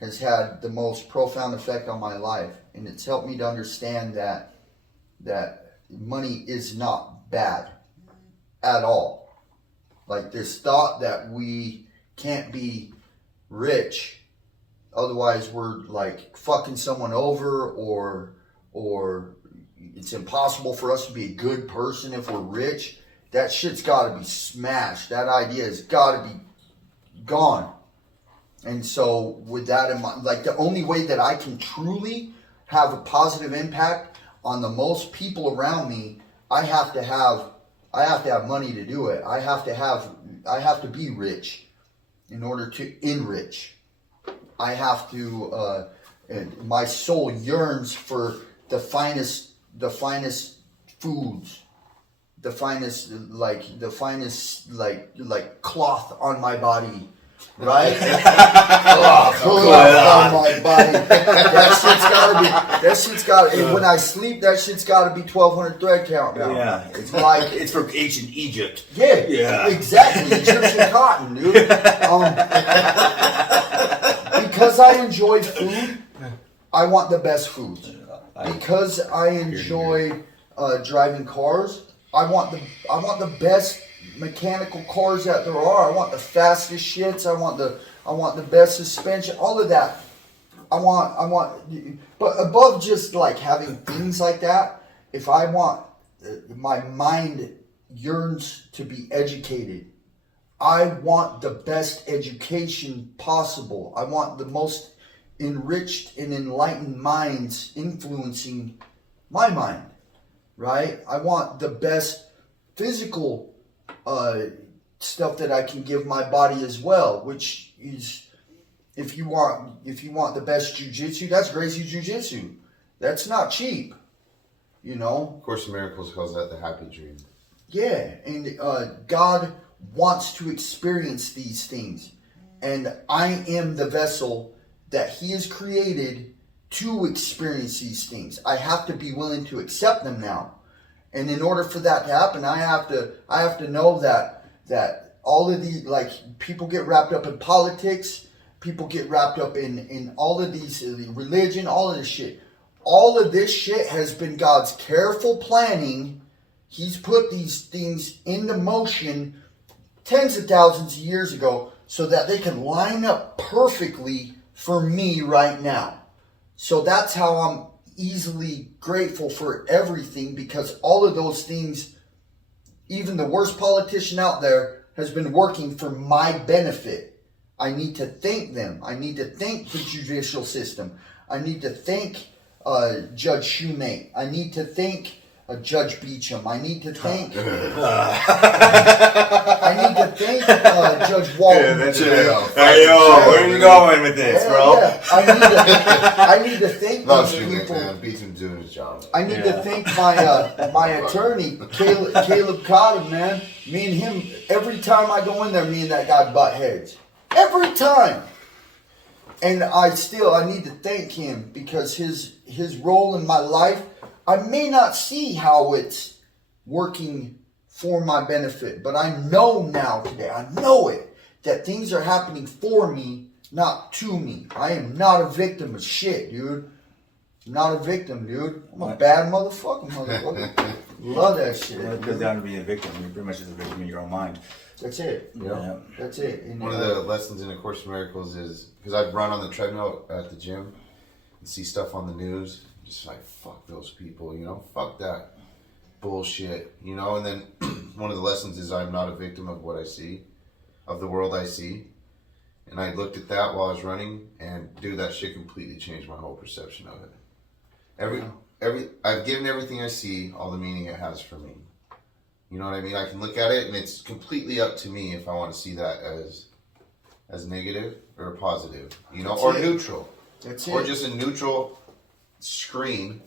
has had the most profound effect on my life. And it's helped me to understand that money is not bad at all. Like, this thought that we can't be rich, otherwise we're like fucking someone over, or it's impossible for us to be a good person if we're rich. That shit's got to be smashed. That idea has got to be gone. And so with that in mind, like, the only way that I can truly have a positive impact on the most people around me, I have to have money to do it. I have to be rich in order to enrich. I have to, my soul yearns for the finest foods, the finest cloth on my body, right? Cloth on my body. That shit's gotta, when I sleep, that shit's gotta be 1,200 thread count now. Yeah, it's like, it's from ancient Egypt. Yeah, exactly. Egyptian cotton, dude. Because I enjoy food, I want the best foods. Because I enjoy driving cars, I want the best mechanical cars that there are. I want the fastest shits. I want the best suspension. All of that. I want. But above just like having things like that, if I want, my mind yearns to be educated. I want the best education possible. I want the most enriched and enlightened minds influencing my mind, right? I want the best physical stuff that I can give my body as well, which is, if you want the best jiu-jitsu, that's Gracie Jiu-Jitsu. That's not cheap, you know. Of Course in Miracles calls that the happy dream. Yeah, and God wants to experience these things, and I am the vessel that He has created to experience these things. I have to be willing to accept them now, and in order for that to happen, I have to know that all of the, like, people get wrapped up in politics, people get wrapped up in all of these religion, all of this shit. All of this shit has been God's careful planning. He's put these things into motion tens of thousands of years ago so that they can line up perfectly for me right now. So that's how I'm easily grateful for everything, because all of those things, even the worst politician out there, has been working for my benefit. I need to thank them. I need to thank the judicial system. I need to thank Judge Shoemate. I need to thank Judge Beecham. I need to thank Judge Walton. Where are you going with this, bro? Yeah. I need to thank these people. Man. Beecham doing his job. I need to thank my attorney, Caleb Cotton, man. Me and him, every time I go in there, me and that guy butt heads. Every time. And I need to thank him, because his role in my life, I may not see how it's working for my benefit, but I know now today, I know it, that things are happening for me, not to me. I am not a victim of shit, dude. I'm not a victim, dude. I'm a bad motherfucker. Love that shit. When it comes down to being a victim, you're pretty much just a victim in your own mind. That's it. Yeah. That's it. And One of the lessons in A Course in Miracles is, because I've run on the treadmill at the gym and see stuff on the news, just like, fuck those people, you know, fuck that. bullshit, you know? And then one of the lessons is I'm not a victim of what I see, of the world I see. And I looked at that while I was running, and dude, that shit completely changed my whole perception of it. I've given everything I see all the meaning it has for me. You know what I mean? I can look at it, and it's completely up to me if I want to see that as negative or positive, you know, That's or it. neutral. That's Or it. just a neutral screen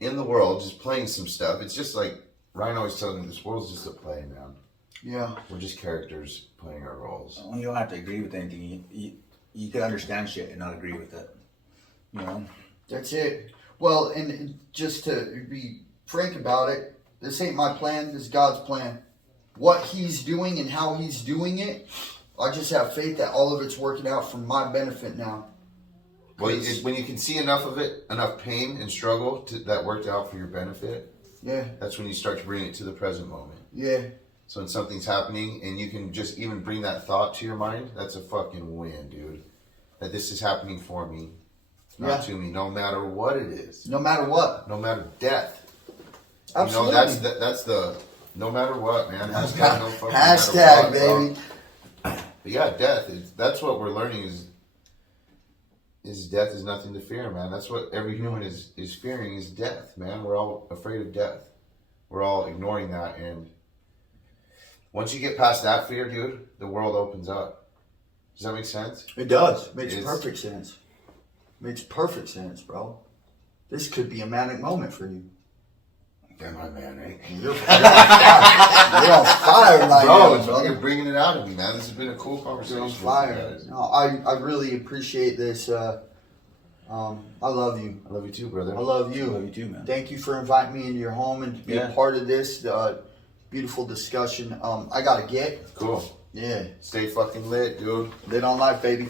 in the world, just playing some stuff. It's just like Ryan always tells me, this world's just a play, man. Yeah. We're just characters playing our roles. You don't have to agree with anything. You can understand shit and not agree with it. You know? That's it. Well, and just to be frank about it, this ain't my plan, this is God's plan. What he's doing and how he's doing it, I just have faith that all of it's working out for my benefit now. Well, when you can see enough of it, enough pain and struggle that worked out for your benefit, Yeah. that's when you start to bring it to the present moment. Yeah. So when something's happening and you can just even bring that thought to your mind, that's a fucking win, dude. That this is happening for me, not to me, no matter what it is. No matter what. No matter death. Absolutely. You know, that's the no matter what, man. Hashtag no fucking Hashtag, matter what, baby. bro. But yeah, death that's what we're learning is death is nothing to fear, man. That's what every human is fearing is death, man. We're all afraid of death. We're all ignoring that, and once you get past that fear, dude, the world opens up. Does that make sense? It does. Makes perfect sense. Makes perfect sense, bro. This could be a manic moment for you. Yeah, my man, right? You're on fire right now, Bro, brother. you're bringing it out of me, man. This has been a cool conversation. You're on with you fire. guys. No, I really appreciate this. I love you. I love you too, brother. I love I you. love you too, man. Thank you for inviting me into your home and to be a part of this beautiful discussion. I gotta get. Cool. Yeah. Stay fucking lit, dude. Lit on life, baby.